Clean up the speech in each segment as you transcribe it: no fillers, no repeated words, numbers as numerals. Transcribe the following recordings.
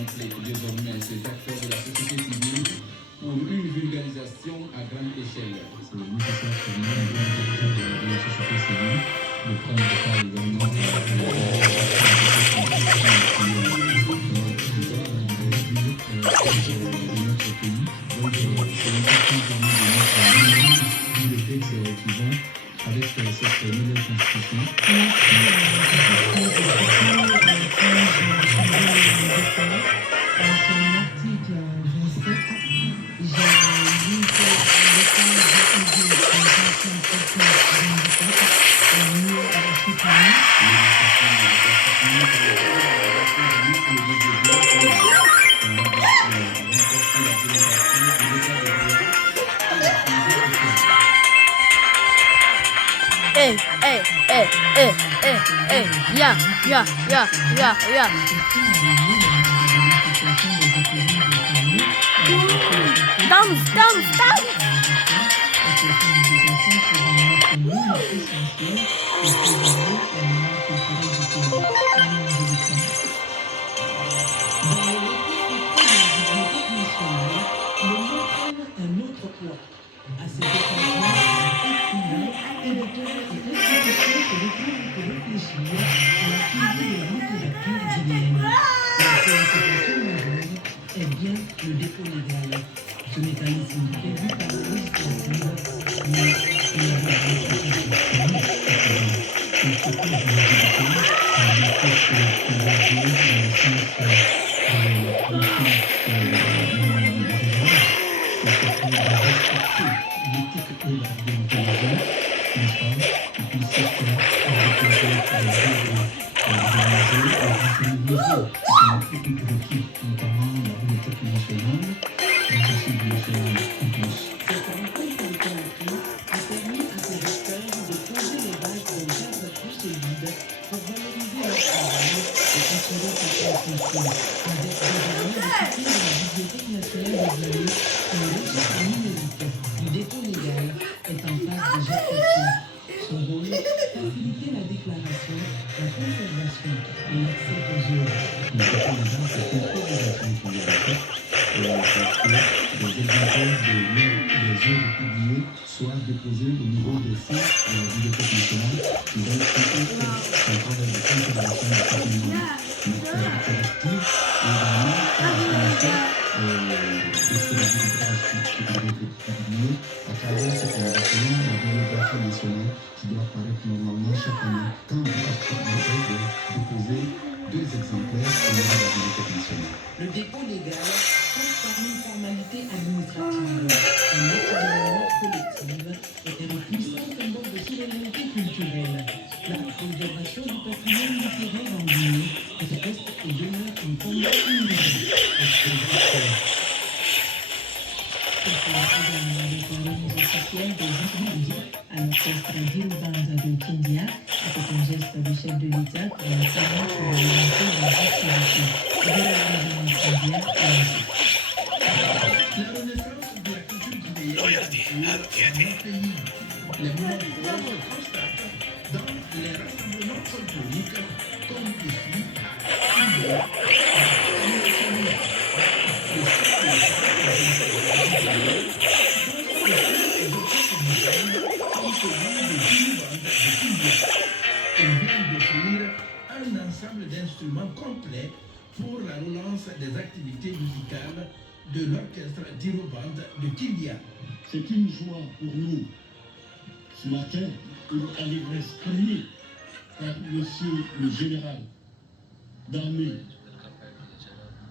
implique désormais ces acteurs de la société civile pour une vulgarisation à grande échelle. C'est nécessaire pour nous, de la société civile, de prendre part également à de notre pays. Donc, c'est important pour nous de mettre en œuvre les textes qui vont avec cette nouvelle constitution. Yeah. Dance. Le dépôt légal. Ce mécanisme prévu par la législative, mais le dépôt légal est en phase de gestation. Son rôle, faciliter la déclaration, la conservation et l'accès aux œuvres. Le dépôt légal, c'est une obligation pour les requêtes pour que des exemplaires des œuvres publiées soient déposés au niveau des sites de la Bibliothèque nationale qui va expliquer son travail de conservation du patrimoine collectif et également la formation de ce que la bibliographie qui doit être publiée à travers ce que nous appelons la bibliographie nationale qui doit apparaître normalement chaque année quand vous avez déposer 2 exemplaires au niveau de la Bibliothèque nationale. Le dépôt légal passe par une formalité administrative, un acte de mémoire collective et un puissant symbole de souveraineté culturelle. La préservation du patrimoine littéraire en Guinée reste et demeure un combat inédit. À l'orchestre d'Irubanda de Kindia, c'est un geste du chef de l'État pour la séance de l'unité de la distribution de la région Kindia La renaissance de la culture guinéenne dans le pays. Les moments forts se constatent dans les rassemblements folkloriques comme ici à Kindia. On vient d'offrir un ensemble d'instruments complets pour la relance des activités musicales de l'orchestre d'Iroband de Kindia. C'est une joie pour nous ce matin à l'adresse priée par monsieur le général d'armée,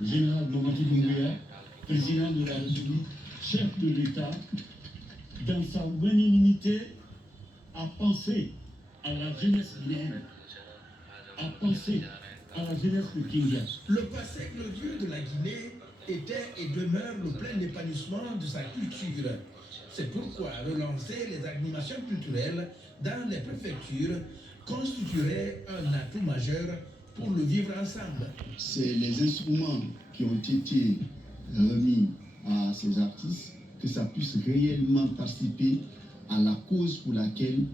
le général Mamadi Doumbouya, président de la République, chef de l'État, dans sa magnanimité, à penser à la jeunesse guinéenne, à penser à la jeunesse de Kindia. Le passé glorieux de la Guinée était et demeure le plein épanouissement de sa culture. C'est pourquoi relancer les animations culturelles dans les préfectures constituerait un atout majeur pour le vivre ensemble. C'est les instruments qui ont été remis à ces artistes, que ça puisse réellement participer à la cause pour laquelle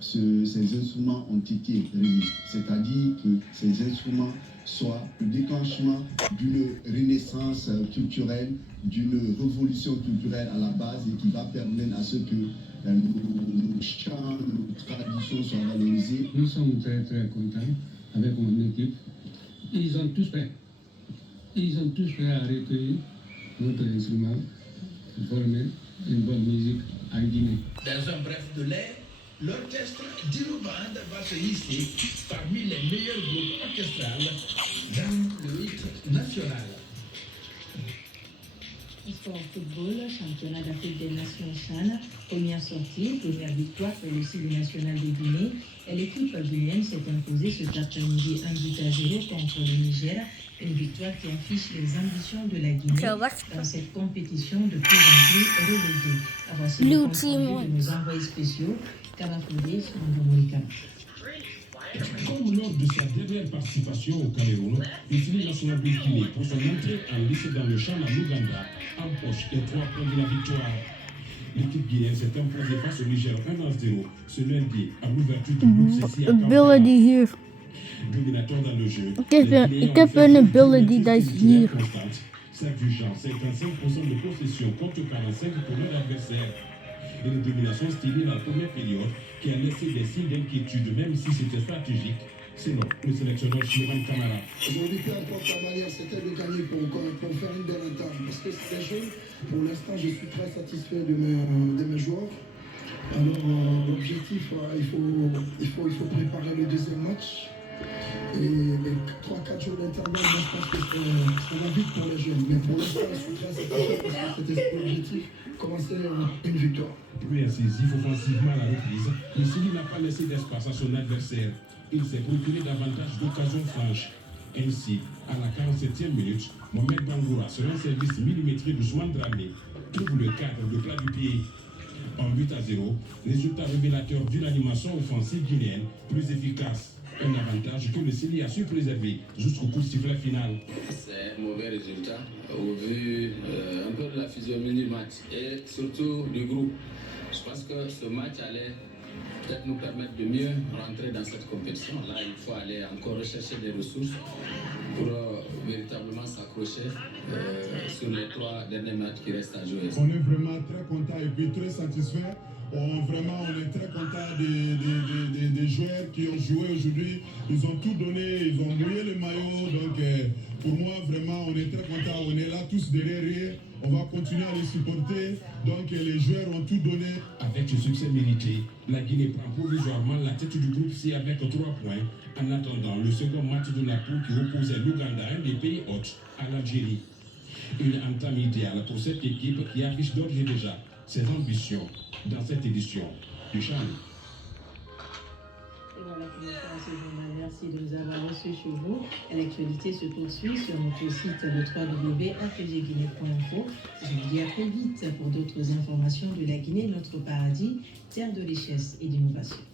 ces instruments ont été remis. C'est-à-dire que ces instruments soit le déclenchement d'une renaissance culturelle, d'une révolution culturelle à la base et qui va permettre à ce que nos chants, nos traditions soient valorisées. Nous sommes très très contents avec mon équipe. Ils ont tous fait. Ils ont tous fait à recueillir notre instrument pour former une bonne musique en Guinée. Dans un bref délai, l'orchestre d'Ilo Band va se hisser parmi les meilleurs groupes orchestrales dans le hit national. Sport football, championnat d'Afrique des Nations CHAN, première sortie, première victoire pour le cible national de Guinée. Et l'équipe guinéenne s'est imposée cet après-midi 1-0 contre le Niger. Une victoire qui affiche les ambitions de la Guinée dans cette compétition de plus en plus relevée. Voici le compte rendu de nos envoyés spéciaux, Karafoudé, Mandamorika. Comme lors de sa dernière participation au Cameroun, l'équipe nationale de Guinée, pour son entrée en lice dans le champ à l'Ouganda, empoche les 3 points de la victoire. L'équipe guinéenne s'est imposée face au Niger 1-0 ce lundi à l'ouverture du groupe CC à Kampala. Dominateur dans le jeu, Ik heb een ability dat is hier. Sac du genre, 55% de possession contre 45 pour leur adversaire. Une domination stylée dans la première période qui a laissé des signes d'inquiétude, même si c'était stratégique, selon le sélectionneur Chimran Kamara. Aujourd'hui, peu importe la manière, c'était de gagner pour faire une belle entente. Parce que c'est jeu. Pour l'instant, je suis très satisfait de mes joueurs. Alors, l'objectif, il faut préparer le deuxième match. Et les 3-4 jours d'intervalle, moi je pense que ça va vite pour les jeunes. Mais pour l'instant, je suis très satisfait parce que c'était l'objectif, commencer une victoire. Plus incisif offensivement à la reprise, le Sili n'a pas laissé d'espace à son adversaire. Il s'est procuré davantage d'occasions franches. Ainsi, à la 47e minute, Mohamed Bangoura, sur un service millimétré de Souman Dramé, trouve le cadre de plat du pied. En 8-0, résultat révélateur d'une animation offensive guinéenne plus efficace. Un avantage que le Sili a su préserver jusqu'au coup de sifflet final. C'est un mauvais résultat au vu un peu de la physionomie du match et surtout du groupe. Je pense que ce match allait peut-être nous permettre de mieux rentrer dans cette compétition. Là, il faut aller encore rechercher des ressources pour véritablement s'accrocher sur les 3 derniers matchs qui restent à jouer. On est vraiment très content et puis très satisfait. On est très content des joueurs qui ont joué aujourd'hui. Ils ont tout donné, ils ont mouillé le maillot. Donc pour moi, vraiment, on est très content. On est là tous derrière. On va continuer à les supporter. Donc les joueurs ont tout donné. Avec ce succès mérité, la Guinée prend provisoirement la tête du groupe C avec 3 points. En attendant le second match de la poule qui opposait l'Ouganda, un des pays hôtes, à l'Algérie. Une entame idéale pour cette équipe qui affiche d'ores et déjà ses ambitions dans cette édition du CHAN. Et voilà qui nous fait ce journal. Merci de nous avoir reçus chez vous. L'actualité se poursuit sur notre site le www.afgguinée.info. Je vous dis à très vite pour d'autres informations de la Guinée, notre paradis, terre de richesse et d'innovation.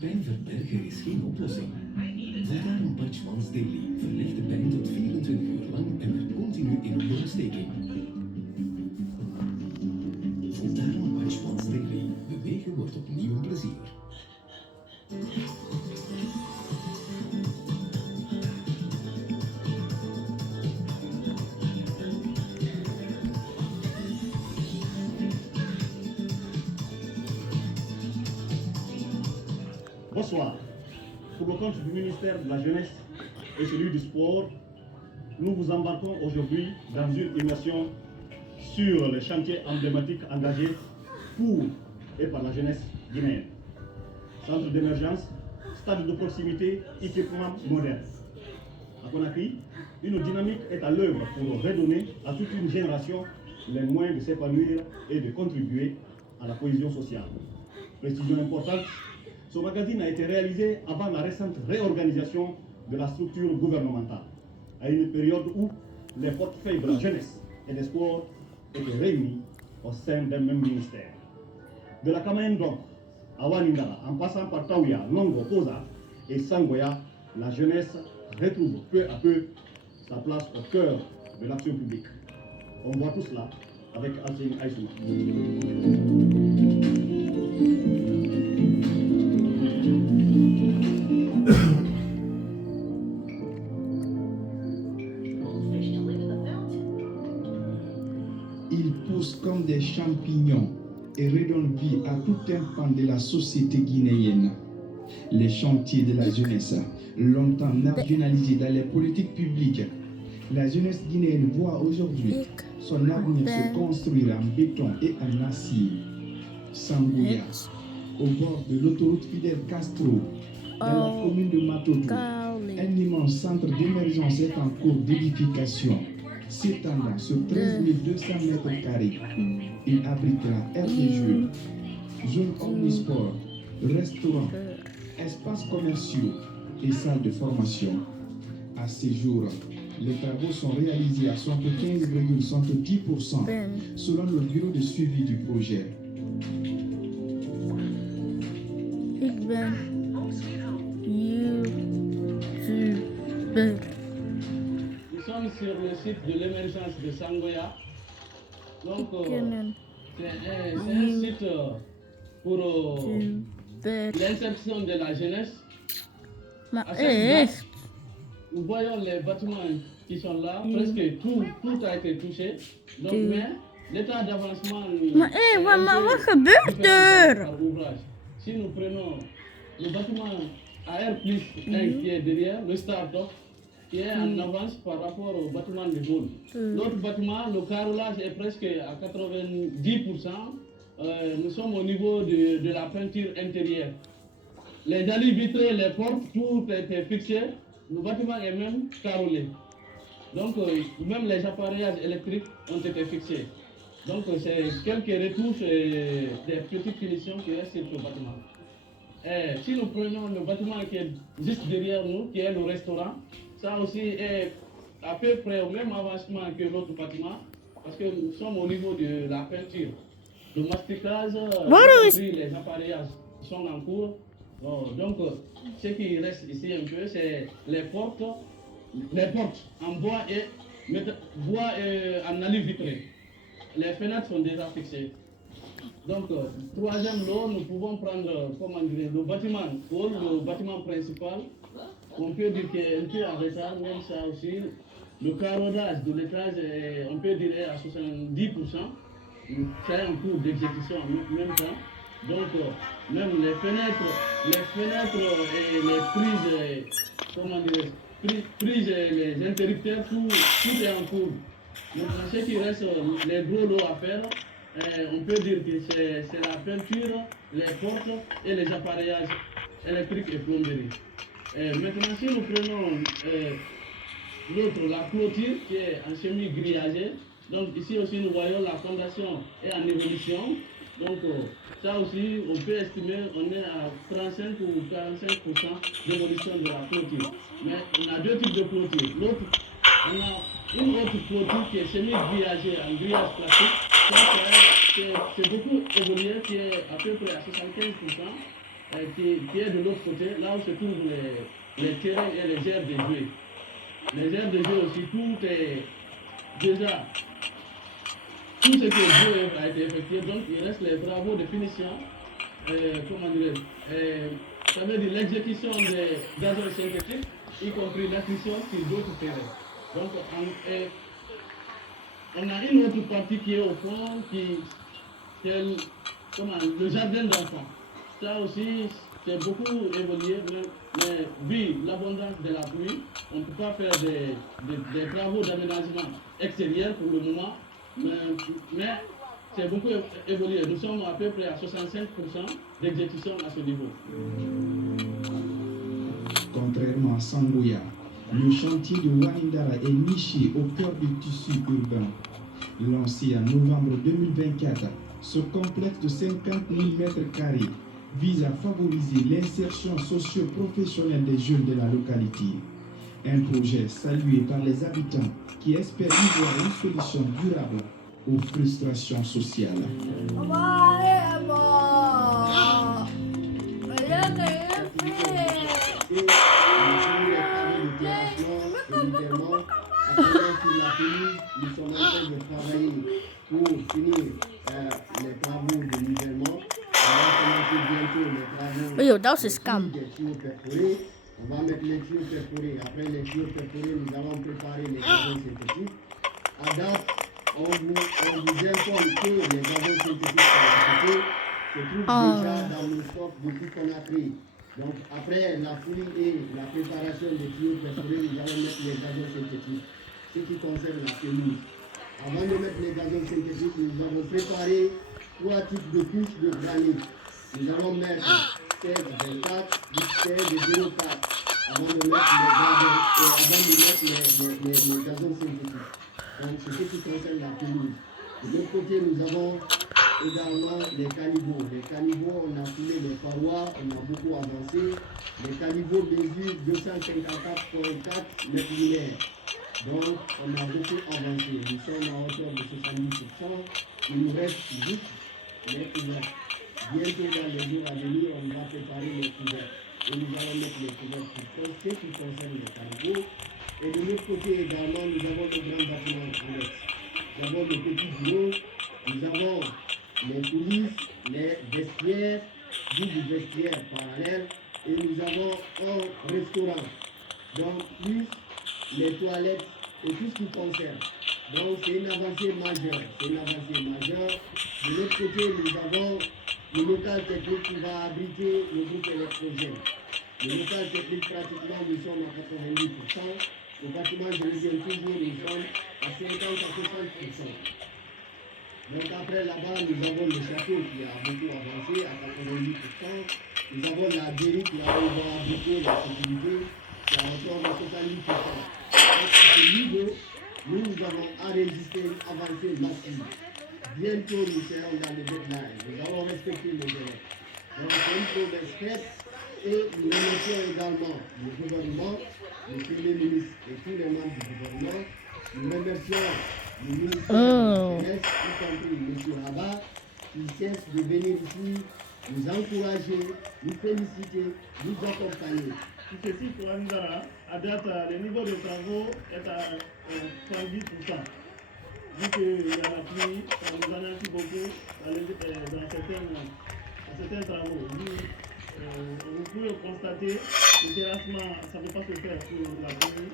Pijn verbergen is geen oplossing. Voel daarom Bartschmans Daily. Verlicht de pijn tot 24 uur lang en werkt continu in op de ontsteking. Voel daarom Bartschmans Daily. Bewegen wordt opnieuw een plezier. Bonsoir. Pour le compte du ministère de la Jeunesse et celui du Sport, nous vous embarquons aujourd'hui dans une immersion sur les chantiers emblématiques engagés pour et par la jeunesse guinéenne. Centre d'émergence, stade de proximité, équipement moderne. À Conakry, une dynamique est à l'œuvre pour redonner à toute une génération les moyens de s'épanouir et de contribuer à la cohésion sociale. Précision importante, ce magazine a été réalisé avant la récente réorganisation de la structure gouvernementale, à une période où les portefeuilles de la jeunesse et des sports étaient réunis au sein d'un même ministère. De la Kamayen donc à Waningara, en passant par Taouya, Nongo, Poza et Sangoya, la jeunesse retrouve peu à peu sa place au cœur de l'action publique. On voit tout cela avec Alcine Aïsouma. Ils poussent comme des champignons et redonnent vie à tout un pan de la société guinéenne. Les chantiers de la jeunesse, longtemps marginalisés dans les politiques publiques, la jeunesse guinéenne voit aujourd'hui son avenir se construire en béton et en acier. Sangoya, au bord de l'autoroute Fidel Castro, dans la commune de Matoto, un immense centre d'émergence est en cours d'édification, s'étendant sur 13 200 mètres carrés. Il abritera aire de jeu, zone omnisport, restaurant, espaces commerciaux et salles de formation. À ces jours, les travaux sont réalisés à 75,70% selon le bureau de suivi du projet. Nous sommes sur le site de l'émergence de Sangoya. Donc, c'est un site pour l'insertion de la jeunesse. À cette date, nous voyons les bâtiments qui sont là, presque tout a été touché. Donc, mais l'état d'avancement par ouvrage. Si nous prenons le bâtiment AR+1 qui est derrière, le start-up, qui est en avance par rapport au bâtiment de Gaulle. L'autre bâtiment, le carrelage est presque à 90%. Nous sommes au niveau de la peinture intérieure. Les dalles vitrées, les portes, tout était fixé. Le bâtiment est même carrelé. Donc, même les appareillages électriques ont été fixés. Donc, c'est quelques retouches et des petites finitions qui restent sur ce bâtiment. Et si nous prenons le bâtiment qui est juste derrière nous, qui est le restaurant, ça aussi est à peu près au même avancement que l'autre bâtiment, parce que nous sommes au niveau de la peinture. Le masticage, les appareillages sont en cours. Donc, ce qui reste ici un peu, c'est les portes en bois et en alu vitré. Les fenêtres sont déjà fixées. Donc, troisième lot, nous pouvons prendre, le bâtiment, le bâtiment principal. On peut dire qu'il est un peu en retard, même ça aussi. Le carrelage de l'étage, on peut dire à 70%. C'est en cours d'exécution en même temps. Donc, même les fenêtres et les prises et les interrupteurs, tout est en cours. Maintenant, ce qui reste, les gros lots à faire, on peut dire que c'est la peinture, les portes et les appareillages électriques et plomberie. Maintenant, si nous prenons l'autre, la clôture qui est en semi-grillagée, donc ici aussi nous voyons la fondation est en évolution. Donc ça aussi, on peut estimer on est à 35 ou 45% d'évolution de la clôture. Mais on a deux types de clôture. L'autre, on a une autre clôture qui est semi-grillagée en grillage plastique. C'est beaucoup évolué, qui est à peu près à 75%, qui est de l'autre côté, là où se trouvent les terrains et les aires de jeu. Les aires de jeu aussi, tout est déjà, tout ce qui est jeu a été effectué, donc il reste les travaux de finition, ça veut dire l'exécution des gazons synthétiques, y compris l'acquisition sur d'autres terrains. Donc on a une autre partie qui est au fond, qui est le jardin d'enfants. Ça aussi, c'est beaucoup évolué, mais vu l'abondance de la pluie, on ne peut pas faire des travaux d'aménagement extérieur pour le moment, mais c'est beaucoup évolué. Nous sommes à peu près à 65% d'exécution à ce niveau. Contrairement à Sangoya, le chantier de Wanindara est niché au cœur du tissu urbain. Lancé en novembre 2024, ce complexe de 50 000 m² vise à favoriser l'insertion socio-professionnelle des jeunes de la localité. Un projet salué par les habitants qui espèrent y voir une solution durable aux frustrations sociales. Nous sommes en train de travailler pour finir les travaux de nivellement. On va commencer bientôt les travaux. Yo, that was a scam. des tuyaux perforés. On va mettre les tuyaux perforés. Après les tuyaux perforés, nous allons préparer les gazons synthétiques. À date, on vous informe que les gazons synthétiques se trouvent déjà dans nos stocks depuis qu'on a pris. Donc après la fouille et la préparation des tuyaux perforés, nous allons mettre les gazons synthétiques. Ce qui concerne la pelouse. Avant de mettre les gazons synthétiques, nous avons préparé 3 types de couches de granit. Nous allons mettre 16 de 4, 16 de 0,4 avant de mettre les gazons synthétiques. Donc c'est ce qui concerne la pelouse. De l'autre côté, nous avons également les caniveaux. Les caniveaux, on a foulé les parois, on a beaucoup avancé. Les caniveaux mesurent 254,4 mètres linéaires. Donc, on a beaucoup avancé. Nous sommes à hauteur de 70%. Il nous reste juste les couverts. Bientôt, dans les jours à venir, on va préparer les couverts. Et nous allons mettre les couverts pour ce qui concerne les caniveaux. Et de l'autre côté également, nous avons de grands bâtiments annexes. Nous avons de petits bureaux, nous avons les coulisses, les vestiaires, double vestiaires parallèles. Et nous avons un restaurant. Donc, plus les toilettes et tout ce qui concerne. Donc c'est une avancée majeure. De l'autre côté, nous avons le local technique qui va abriter le groupe électrogène. Le local technique, pratiquement, nous sommes à 90%. Le bâtiment, je le dis toujours, nous sommes à 50 à 60%. Donc après là-bas, nous avons le château qui a beaucoup avancé à 90%. Nous avons la mairie qui a abrité la sécurité. C'est encore à 70%. À ce niveau, nous avons enregistré une avancée massive. Bientôt, nous serons dans le deadline. Nous avons respecté les délais. Donc, c'est une promesse faite et nous remercions également le gouvernement, le Premier ministre et tous les membres du gouvernement. Nous remercions le ministre de la Jeunesse, y compris M. Rabat, qui cesse de venir ici nous encourager, nous féliciter, nous accompagner. Tout ceci pour Andara, à date, le niveau de travaux est à 70%. Vu qu'il y a la pluie, ça nous ralentit beaucoup dans certains travaux. Vous pouvez constater que le terrassement, ça ne peut pas se faire sur la pluie.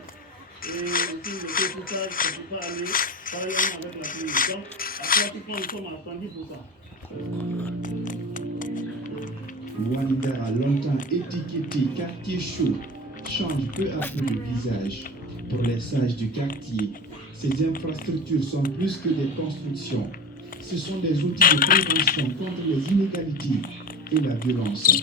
Et aussi le découpage, ça ne peut pas aller parallèlement avec la pluie. Donc, à pratiquement, nous sommes à 70%. Ouadigara, longtemps étiqueté quartier chaud, change peu à peu le visage. Pour les sages du quartier, ces infrastructures sont plus que des constructions. Ce sont des outils de prévention contre les inégalités et la violence.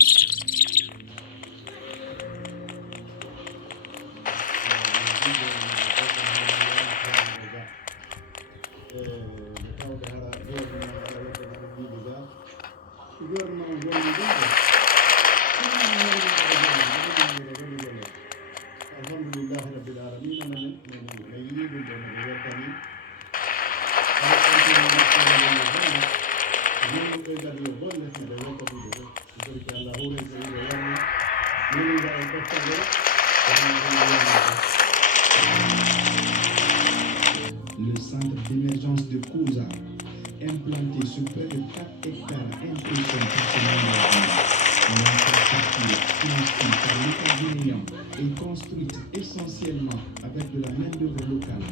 Le centre d'émergence de Kouza, implanté sur près de 4 hectares, impressionne personnellement. L'infrastructure financée par l'État guinéen est construite essentiellement avec de la main-d'œuvre locale.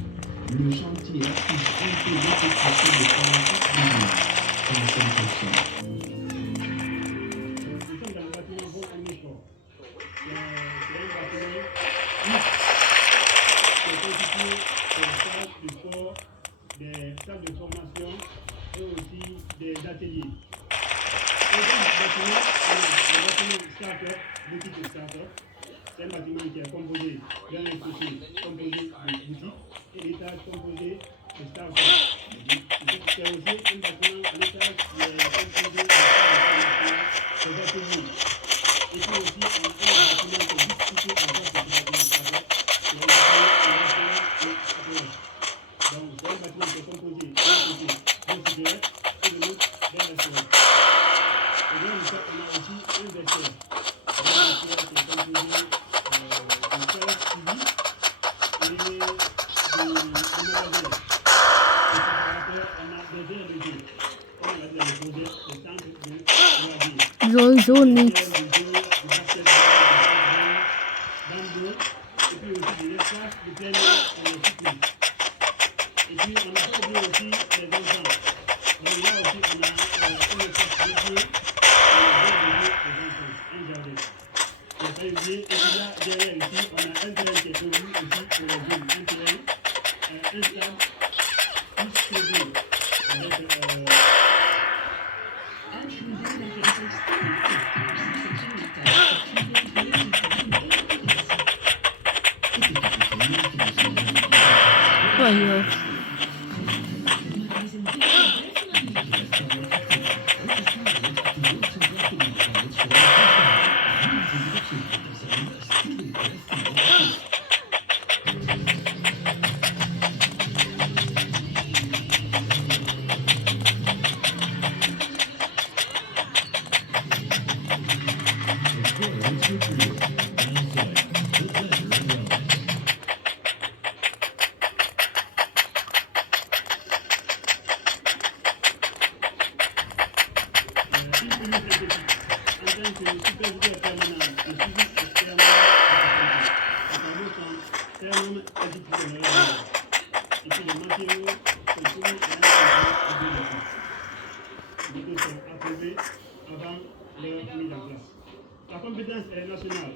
Le chantier affiche un taux d'exécution de 44 millions, 35%. Des salles de formation et aussi des ateliers. Le bâtiment start-up, boutique start-up, c'est un bâtiment qui est composé d'un côté composé de boutiques et l'étage composé C'est aussi un bâtiment à l'étage qui est composé de c'est bâtiment. Et puis aussi, on a un bâtiment qui est discuté en face de ce bâtiment. Donc, c'est un bâtiment qui est composé d'un côté d'un supérieur et de l'autre d'un vestiaire. Et dans le cas, on a aussi un vestiaire. Un vestiaire qui est composé de services civiques et de magasins. Sowieso niet. Ayo. Avant leur mise en place. La compétence est nationale.